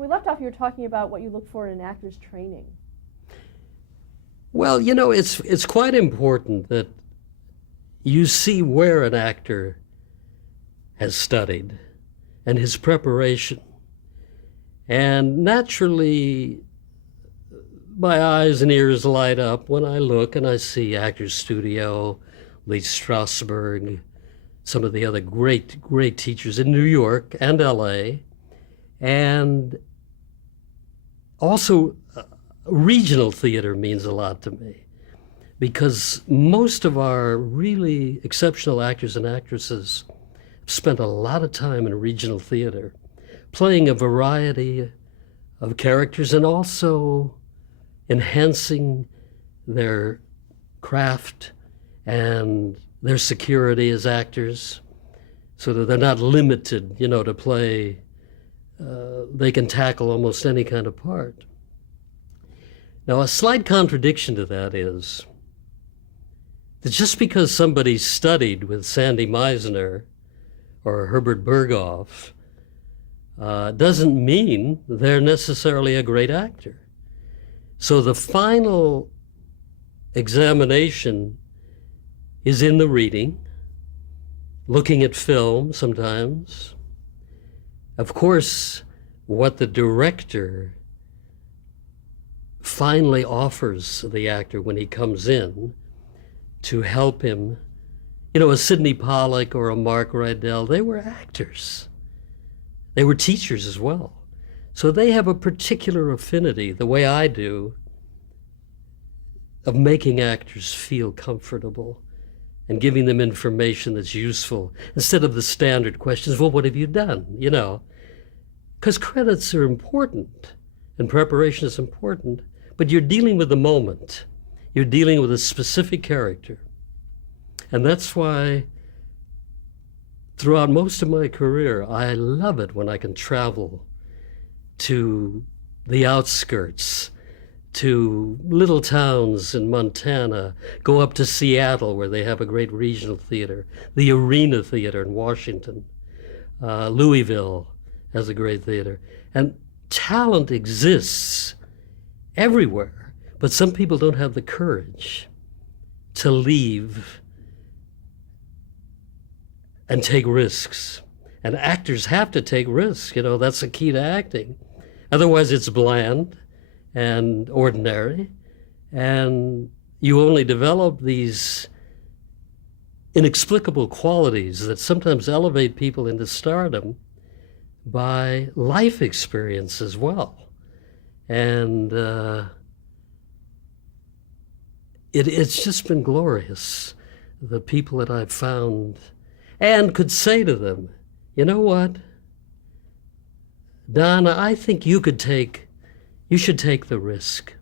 When we left off, you were talking about what you look for in an actor's training. Well, it's quite important that you see where an actor has studied and his preparation. And naturally, my eyes and ears light up when I look and I see Actors Studio, Lee Strasberg, some of the other great, great teachers in New York and LA, and also regional theater means a lot to me because most of our really exceptional actors and actresses spent a lot of time in regional theater, playing a variety of characters and also enhancing their craft and their security as actors so that they're not limited, to play. They can tackle almost any kind of part. Now, a slight contradiction to that is that just because somebody studied with Sandy Meisner or Herbert Berghoff doesn't mean they're necessarily a great actor. So the final examination is in the reading, looking at film sometimes. Of course, what the director finally offers the actor when he comes in to help him, a Sidney Pollack or a Mark Rydell, they were actors. They were teachers as well. So they have a particular affinity, the way I do, of making actors feel comfortable and giving them information that's useful instead of the standard questions, well, what have you done? Because credits are important and preparation is important, but you're dealing with the moment. You're dealing with a specific character. And that's why throughout most of my career, I love it when I can travel to the outskirts, to little towns in Montana, go up to Seattle where they have a great regional theater, the Arena Theater in Washington, Louisville has a great theater. And talent exists everywhere, but some people don't have the courage to leave and take risks. And actors have to take risks, that's the key to acting. Otherwise it's bland and ordinary, and you only develop these inexplicable qualities that sometimes elevate people into stardom by life experience as well. And it's just been glorious, the people that I've found, and could say to them, you know what, Donna, I think you should take the risk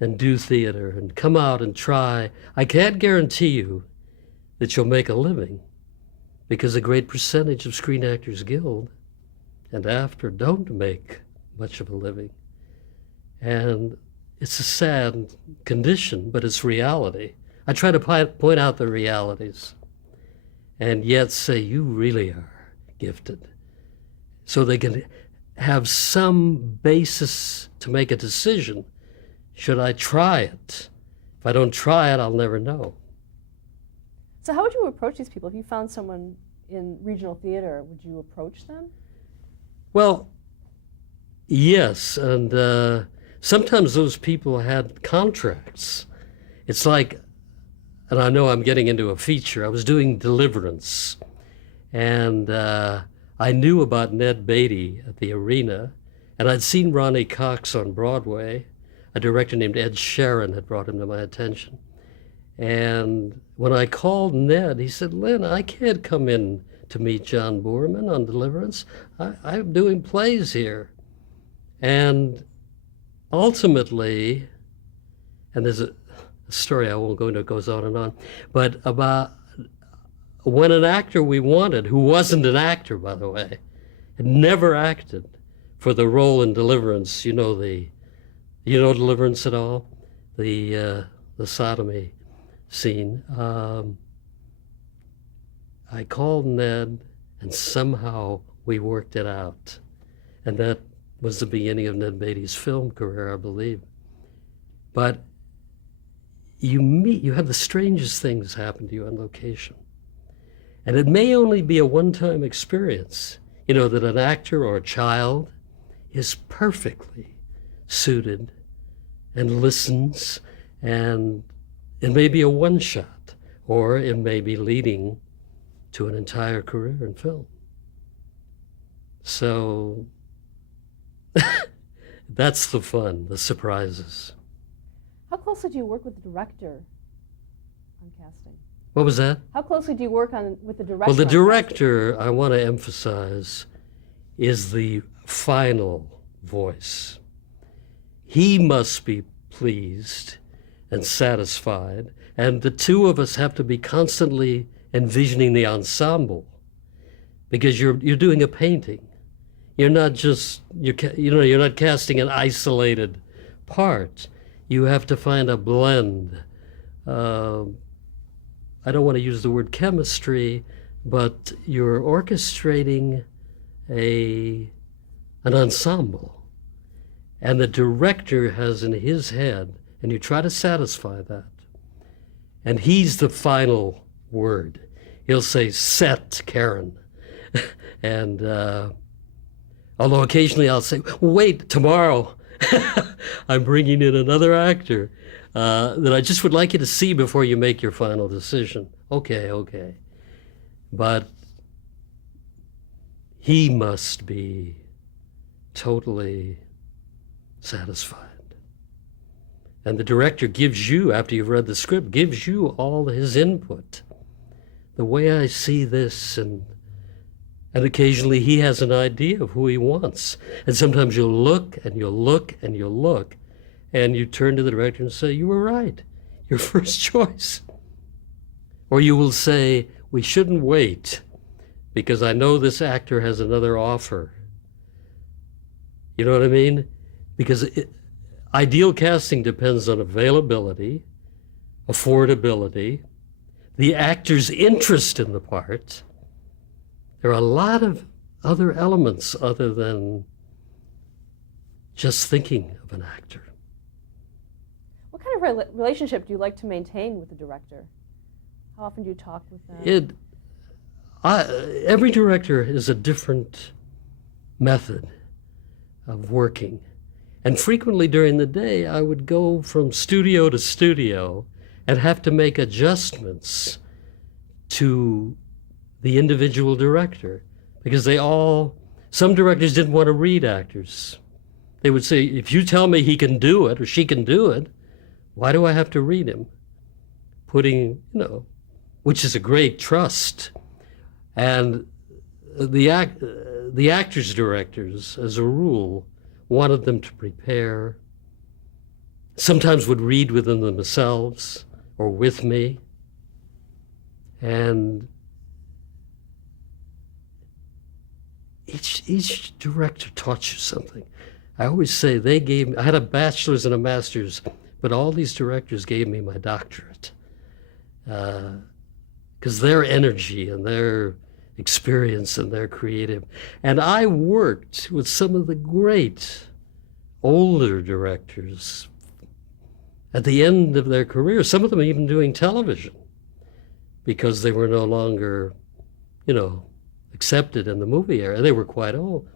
and do theater and come out and try. I can't guarantee you that you'll make a living because a great percentage of Screen Actors Guild and after don't make much of a living. And it's a sad condition, but it's reality. I try to point out the realities and yet say you really are gifted so they can have some basis to make a decision. Should I try it? If I don't try it, I'll never know. So how would you approach these people? If you found someone in regional theater, would you approach them? Well, yes, and sometimes those people had contracts. It's like, and I know I'm getting into a feature, I was doing Deliverance, and I knew about Ned Beatty at the Arena, and I'd seen Ronnie Cox on Broadway. A director named Ed Sheeran had brought him to my attention. And when I called Ned, he said, Lynn, I can't come in to meet John Boorman on Deliverance. I'm doing plays here. And ultimately, and there's a story I won't go into, it goes on and on, but about when an actor we wanted, who wasn't an actor, by the way, had never acted for the role in Deliverance, you know Deliverance at all? The sodomy scene. I called Ned, and somehow we worked it out. And that was the beginning of Ned Beatty's film career, I believe. But you have the strangest things happen to you on location. And it may only be a one-time experience, that an actor or a child is perfectly suited and listens, and it may be a one-shot, or it may be leading to an entire career in film. So that's the fun, the surprises. How closely do you work with the director on casting? What was that? How closely do you work with the director? Well, the on casting? director, I want to emphasize, is the final voice. He must be pleased and satisfied, and the two of us have to be constantly envisioning the ensemble, because you're doing a painting. You're not just you're not casting an isolated part. You have to find a blend. I don't want to use the word chemistry, but you're orchestrating an ensemble. And the director has in his head, and you try to satisfy that. And he's the final word. He'll say, "Set, Karen." And although occasionally I'll say, "Wait, tomorrow I'm bringing in another actor that I just would like you to see before you make your final decision." Okay. But he must be totally satisfied. And the director gives you, after you've read the script, gives you all his input. The way I see this, and occasionally he has an idea of who he wants. And sometimes you'll look and you'll look and you'll look, and you turn to the director and say, "You were right, your first choice." Or you will say, "We shouldn't wait, because I know this actor has another offer." You know what I mean? Because ideal casting depends on availability, affordability, the actor's interest in the part. There are a lot of other elements other than just thinking of an actor. What kind of relationship do you like to maintain with the director? How often do you talk with them? Every director is a different method of working. And frequently during the day, I would go from studio to studio and have to make adjustments to the individual director, because some directors didn't want to read actors. They would say, "If you tell me he can do it or she can do it, why do I have to read him?" Which is a great trust. And the actors' directors, as a rule, wanted them to prepare, sometimes would read with them themselves or with me. And each director taught you something. I always say I had a bachelor's and a master's, but all these directors gave me my doctorate. Because their energy and their experience and their creative. And I worked with some of the great older directors at the end of their career, some of them even doing television, because they were no longer, accepted in the movie era. They were quite old.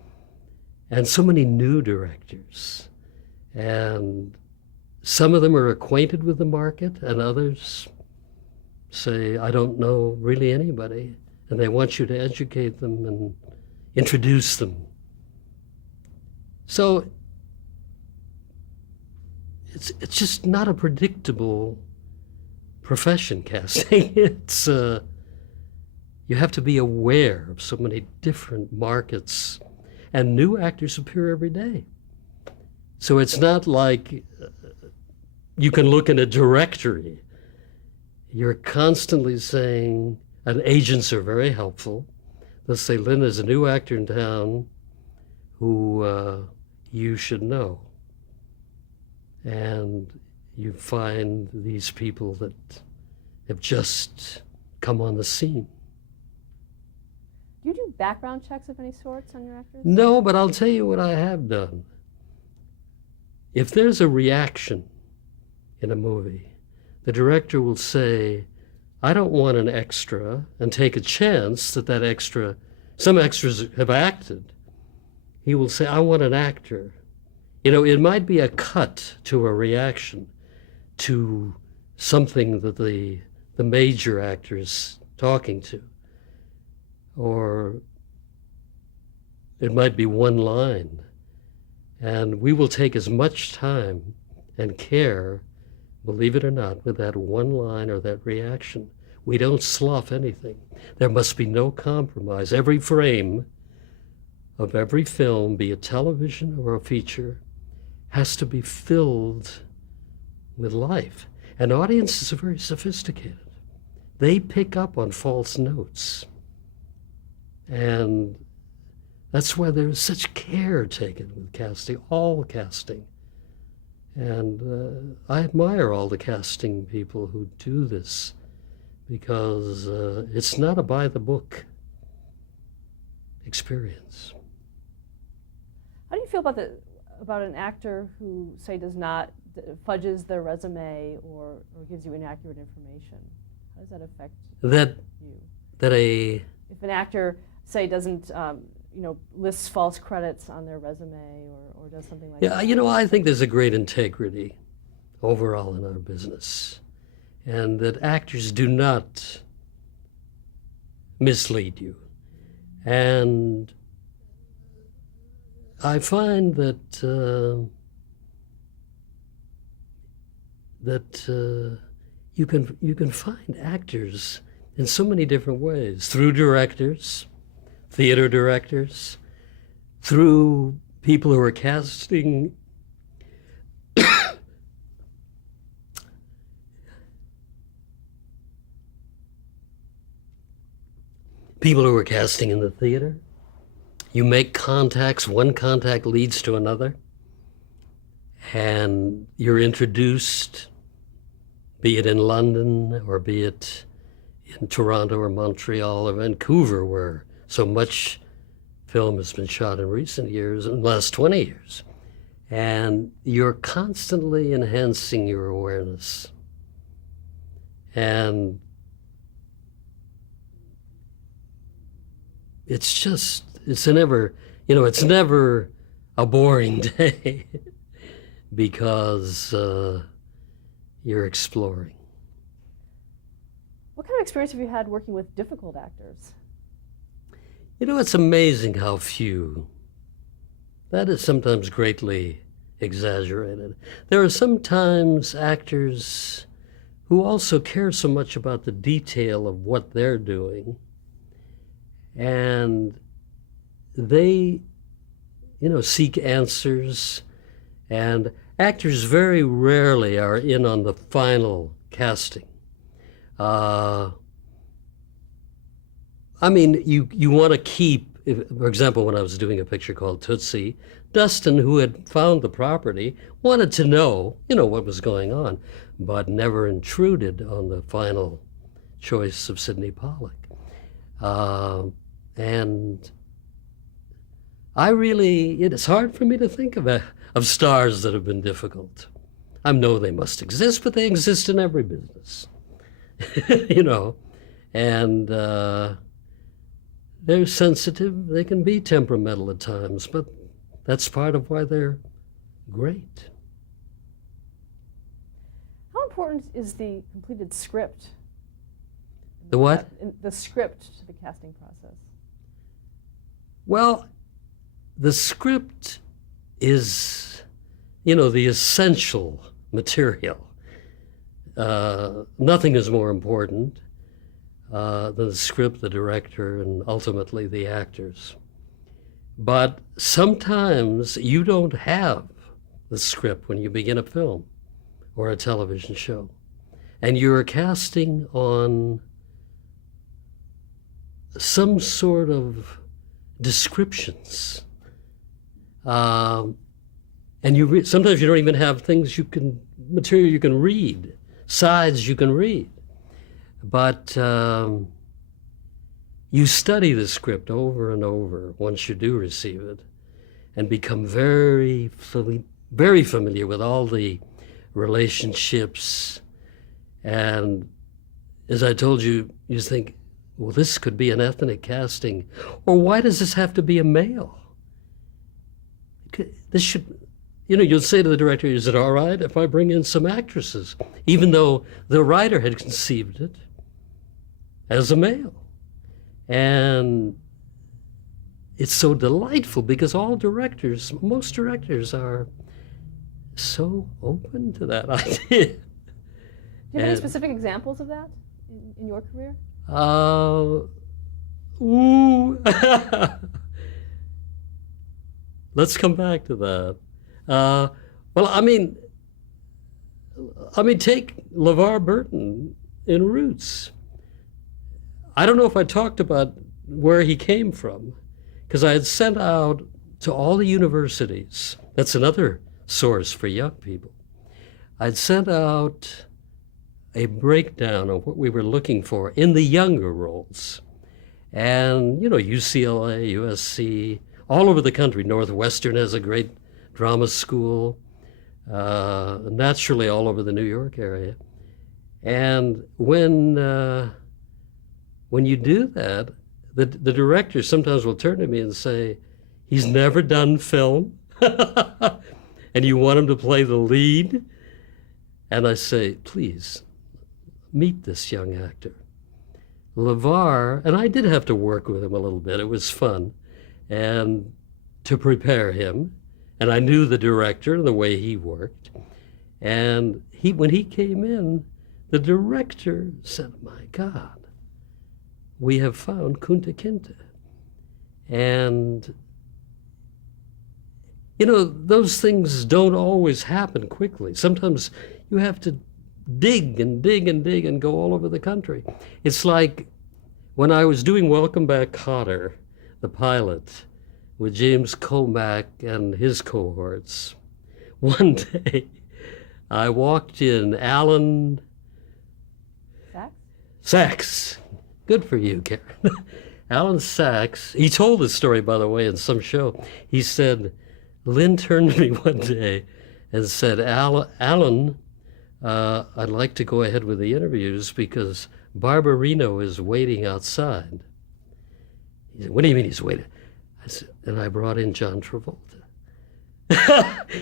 And so many new directors. And some of them are acquainted with the market, and others say, "I don't know really anybody." And they want you to educate them and introduce them. So it's just not a predictable profession, casting. You have to be aware of so many different markets, and new actors appear every day. So it's not like you can look in a directory. You're constantly saying, and agents are very helpful. They'll say, "Lynn, there's a new actor in town who you should know." And you find these people that have just come on the scene. Do you do background checks of any sorts on your actors? No, but I'll tell you what I have done. If there's a reaction in a movie, the director will say, I don't want an extra, and take a chance that that extra, some extras have acted. He will say, I want an actor. You know, it might be a cut to a reaction to something that the major actor is talking to. Or it might be one line. And we will take as much time and care, believe it or not, with that one line or that reaction. We don't slough anything. There must be no compromise. Every frame of every film, be it television or a feature, has to be filled with life. And audiences are very sophisticated. They pick up on false notes. And that's why there's such care taken with casting, all casting. And I admire all the casting people who do this, because it's not a by-the-book experience. How do you feel about an actor who, say, does not fudges their resume or gives you inaccurate information? How does that affect you? If an actor, say, doesn't lists false credits on their resume or does something like that? Yeah, you know, I think there's a great integrity overall in our business, and that actors do not mislead you. And I find that you can find actors in so many different ways, through directors, theater directors, through people who are casting people who are casting in the theater. You make contacts, one contact leads to another, and you're introduced, be it in London or be it in Toronto or Montreal or Vancouver, where so much film has been shot in recent years, in the last 20 years. And you're constantly enhancing your awareness. And it's never a boring day because you're exploring. What kind of experience have you had working with difficult actors? You know, it's amazing how few. That is sometimes greatly exaggerated. There are sometimes actors who also care so much about the detail of what they're doing, and they, seek answers, and actors very rarely are in on the final casting. You want to keep, for example, when I was doing a picture called Tootsie, Dustin, who had found the property, wanted to know, what was going on, but never intruded on the final choice of Sidney Pollack. And it's hard for me to think of stars that have been difficult. I know they must exist, but they exist in every business, and they're sensitive, they can be temperamental at times, but that's part of why they're great. How important is the completed script? The what? The script to the casting process. Well, the script is, the essential material. Nothing is more important than the script, the director, and ultimately the actors. But sometimes you don't have the script when you begin a film or a television show, and you're casting on some sort of descriptions. And sometimes you don't even have material you can read, sides you can read. But you study the script over and over once you do receive it, and become very familiar with all the relationships. And as I told you, you think, well, this could be an ethnic casting, or why does this have to be a male? This should, you'll say to the director, is it all right if I bring in some actresses, even though the writer had conceived it as a male? And it's so delightful because most directors are so open to that idea. Do you have any specific examples of that in your career? Let's come back to that. Well, I mean, take LeVar Burton in Roots. I don't know if I talked about where he came from, because I had sent out to all the universities. That's another source for young people. I'd sent out a breakdown of what we were looking for in the younger roles. And, UCLA, USC, all over the country. Northwestern has a great drama school, naturally all over the New York area. And when you do that, the director sometimes will turn to me and say, he's never done film, and you want him to play the lead? And I say, please, meet this young actor. LeVar, and I did have to work with him a little bit. It was fun, and to prepare him. And I knew the director and the way he worked. And when he came in, the director said, my God, we have found Kunta Kinte. And, those things don't always happen quickly. Sometimes you have to dig and dig and dig and go all over the country. It's like when I was doing Welcome Back, Kotter, the pilot, with James Comack and his cohorts. One day, I walked in, Alan Sachs. Good for you, Karen. Alan Sachs, he told this story, by the way, in some show. He said, Lynn turned to me one day and said, Alan, I'd like to go ahead with the interviews because Barbarino is waiting outside. He said, what do you mean he's waiting? And I brought in John Travolta.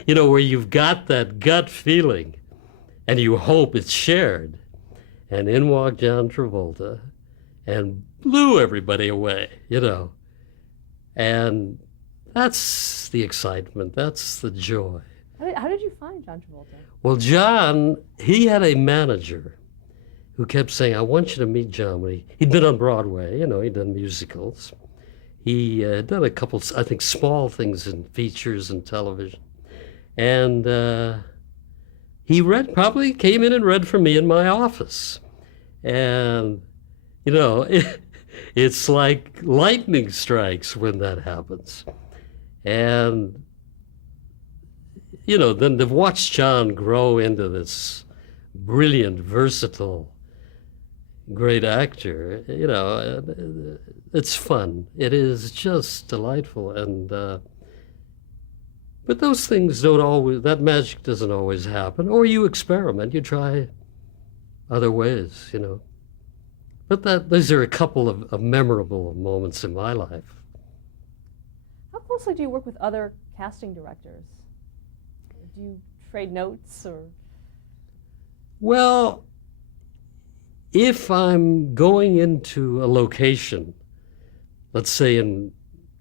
Where you've got that gut feeling and you hope it's shared. And in walked John Travolta and blew everybody away, And that's the excitement, that's the joy. How did you find John Travolta? Well, John, he had a manager who kept saying, I want you to meet John. He'd been on Broadway, he'd done musicals. He done a couple, I think, small things in features and television. And he probably came in and read for me in my office. And, it's like lightning strikes when that happens. And, then to watch John grow into this brilliant, versatile, great actor, it's fun. It is just delightful. And but those things that magic doesn't always happen. Or you experiment, you try other ways, But those are a couple of memorable moments in my life. How closely do you work with other casting directors? Do you trade notes or? Well, if I'm going into a location, let's say in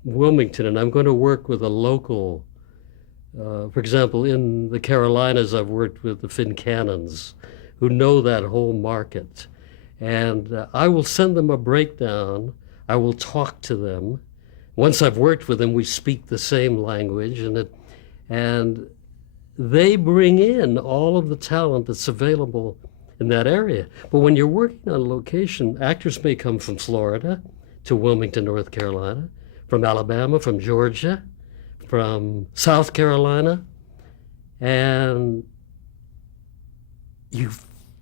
Wilmington, and I'm going to work with a local, for example, in the Carolinas, I've worked with the Fincannons, who know that whole market. And I will send them a breakdown. I will talk to them. Once I've worked with them, we speak the same language, and they bring in all of the talent that's available in that area. But when you're working on a location, actors may come from Florida to Wilmington, North Carolina, from Alabama, from Georgia, from South Carolina, and you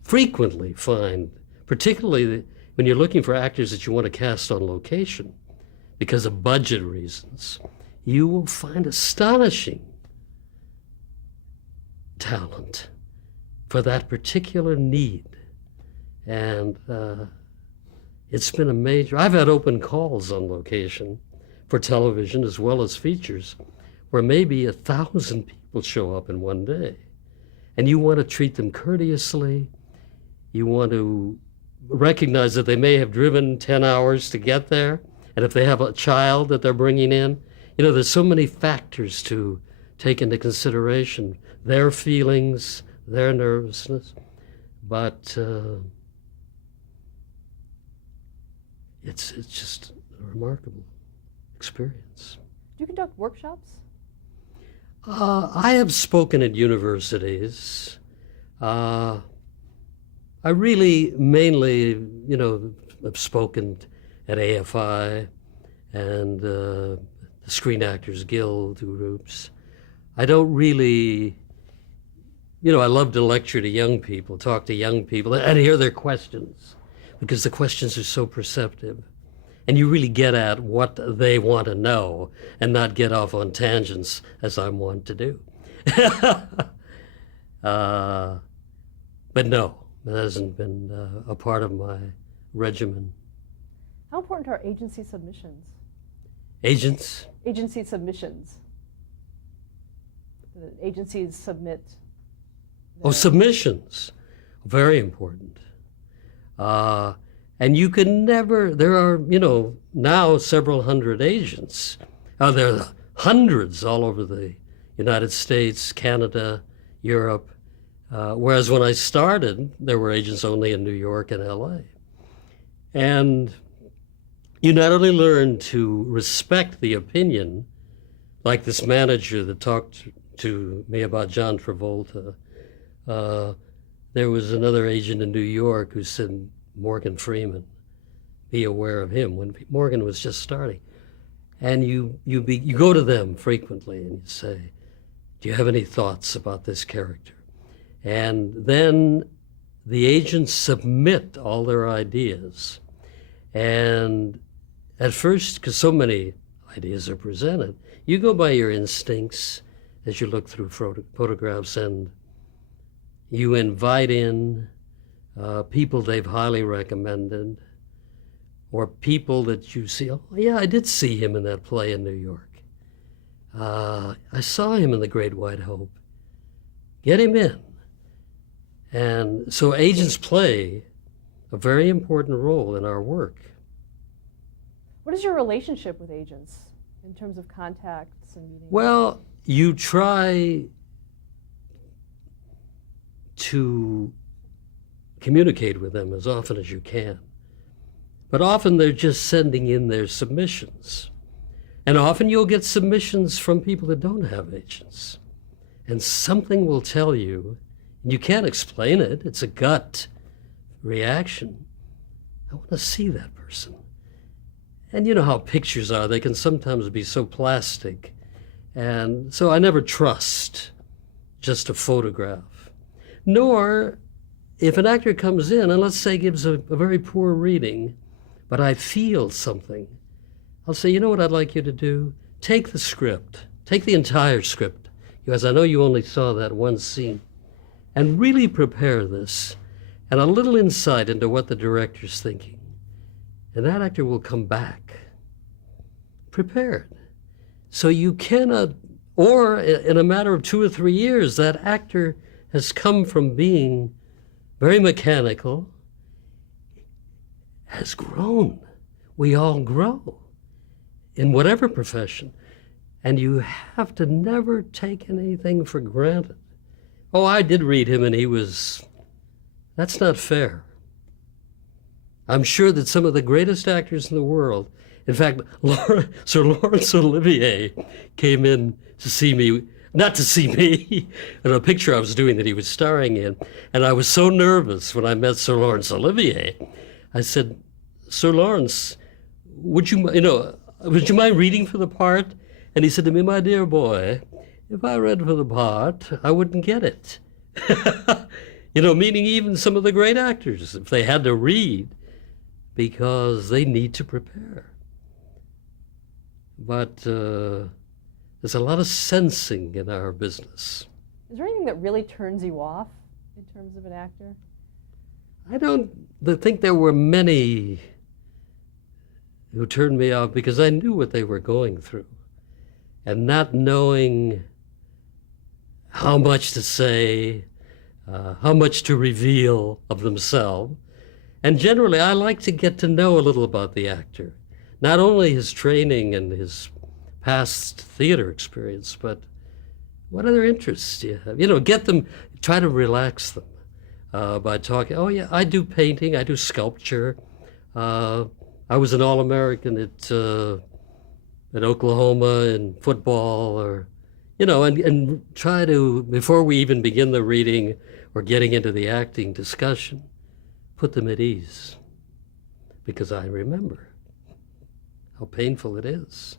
frequently find, particularly when you're looking for actors that you want to cast on location because of budget reasons, you will find astonishing talent for that particular need. And it's been a major, I've had open calls on location for television as well as features where maybe 1,000 people show up in one day. And you want to treat them courteously. You want to recognize that they may have driven 10 hours to get there. And if they have a child that they're bringing in, you know, there's so many factors to take into consideration, their feelings, their nervousness. But it's just a remarkable experience. Do you conduct workshops? I have spoken at universities. I really mainly, you know, have spoken at AFI and the Screen Actors Guild groups. I don't really, you know, I love to lecture to young people, talk to young people, and hear their questions, because the questions are so perceptive. And you really get at what they want to know and not get off on tangents as I'm wont to do. But no, that hasn't been a part of my regimen. How important are agency submissions? Agents? Agency submissions. The agencies submit. Oh, submissions. Very important. And you can never, there are, you know, now several hundred agents. There are hundreds all over the United States, Canada, Europe. Whereas when I started, there were agents only in New York and LA. And you not only learn to respect the opinion, like this manager that talked to me about John Travolta. There was another agent in New York who said, Morgan Freeman, be aware of him, when Morgan was just starting. And you go to them frequently and you say, do you have any thoughts about this character? And then the agents submit all their ideas. And at first, because so many ideas are presented, you go by your instincts as you look through photographs, and you invite in people they've highly recommended, or people that you see, oh yeah, I did see him in that play in New York. I saw him in The Great White Hope. Get him in. And so agents play a very important role in our work. What is your relationship with agents in terms of contacts and meetings? Well, you try to communicate with them as often as you can. But often they're just sending in their submissions. And often you'll get submissions from people that don't have agents. And something will tell you, and you can't explain it, it's a gut reaction. I want to see that person. And you know how pictures are, they can sometimes be so plastic. And so I never trust just a photograph. Nor, if an actor comes in and let's say gives a very poor reading, but I feel something, I'll say, you know what I'd like you to do? Take the script, take the entire script, because I know you only saw that one scene, and really prepare this, and a little insight into what the director's thinking. And that actor will come back prepared. So you cannot, or in a matter of 2 or 3 years, that actor has come from being very mechanical, has grown. We all grow in whatever profession. And you have to never take anything for granted. Oh, I did read him and he was, that's not fair. I'm sure that some of the greatest actors in the world, in fact, Sir Laurence Olivier came in to see me, not to see me, in a picture I was doing that he was starring in. And I was so nervous when I met Sir Laurence Olivier. I said, Sir Laurence, would you mind reading for the part? And he said to me, my dear boy, if I read for the part, I wouldn't get it. Meaning even some of the great actors, if they had to read, because they need to prepare. But there's a lot of sensing in our business. Is there anything that really turns you off in terms of an actor? I don't think there were many who turned me off because I knew what they were going through. And not knowing how much to say, how much to reveal of themselves. And generally, I like to get to know a little about the actor. Not only his training and his past theater experience, but what other interests do you have? You know, get them, try to relax them by talking. Oh yeah, I do painting, I do sculpture. I was an All-American at Oklahoma in football, or, you know, and try to, before we even begin the reading or getting into the acting discussion, put them at ease. Because I remember how painful it is.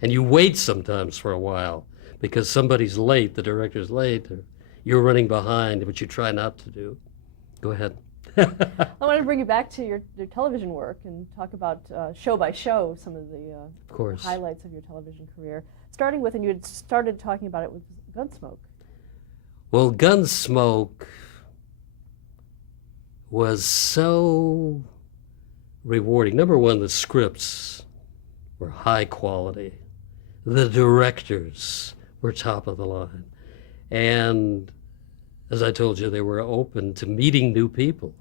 And you wait sometimes for a while because somebody's late, the director's late, or you're running behind, which you try not to do. Go ahead. I want to bring you back to your television work and talk about show by show some of the Of course. highlights of your television career. Starting with, and you had started talking about it with Gunsmoke. Well, Gunsmoke was so rewarding. Number one, the scripts were high quality. The directors were top of the line. And as I told you, they were open to meeting new people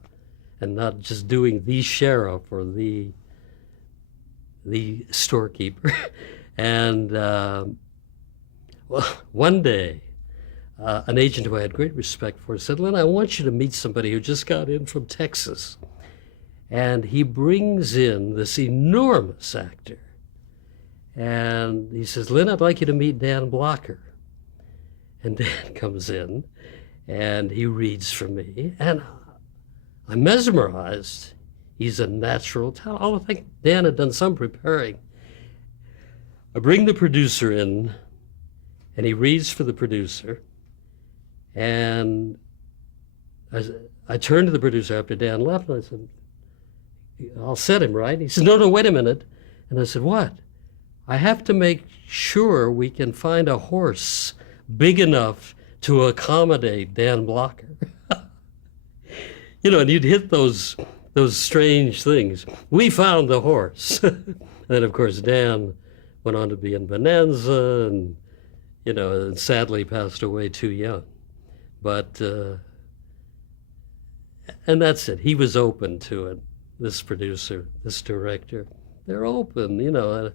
and not just doing the sheriff or the storekeeper. And well, one day, an agent who I had great respect for said, "Lynn, I want you to meet somebody who just got in from Texas." And he brings in this enormous actor. And he says, "Lynn, I'd like you to meet Dan Blocker." And Dan comes in, and he reads for me, and I'm mesmerized. He's a natural talent. Oh, I think Dan had done some preparing. I bring the producer in, and he reads for the producer, and I turned to the producer after Dan left, and I said, "I'll set him, right?" He said, no, wait a minute. And I said, "What?" "I have to make sure we can find a horse big enough to accommodate Dan Blocker." You know, and you'd hit those strange things. We found the horse. And then, of course, Dan went on to be in Bonanza and, you know, and sadly passed away too young. But, and that's it. He was open to it, this producer, this director. They're open, you know.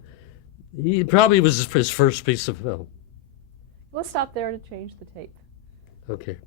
He probably was his first piece of film. Let's stop there to change the tape. Okay.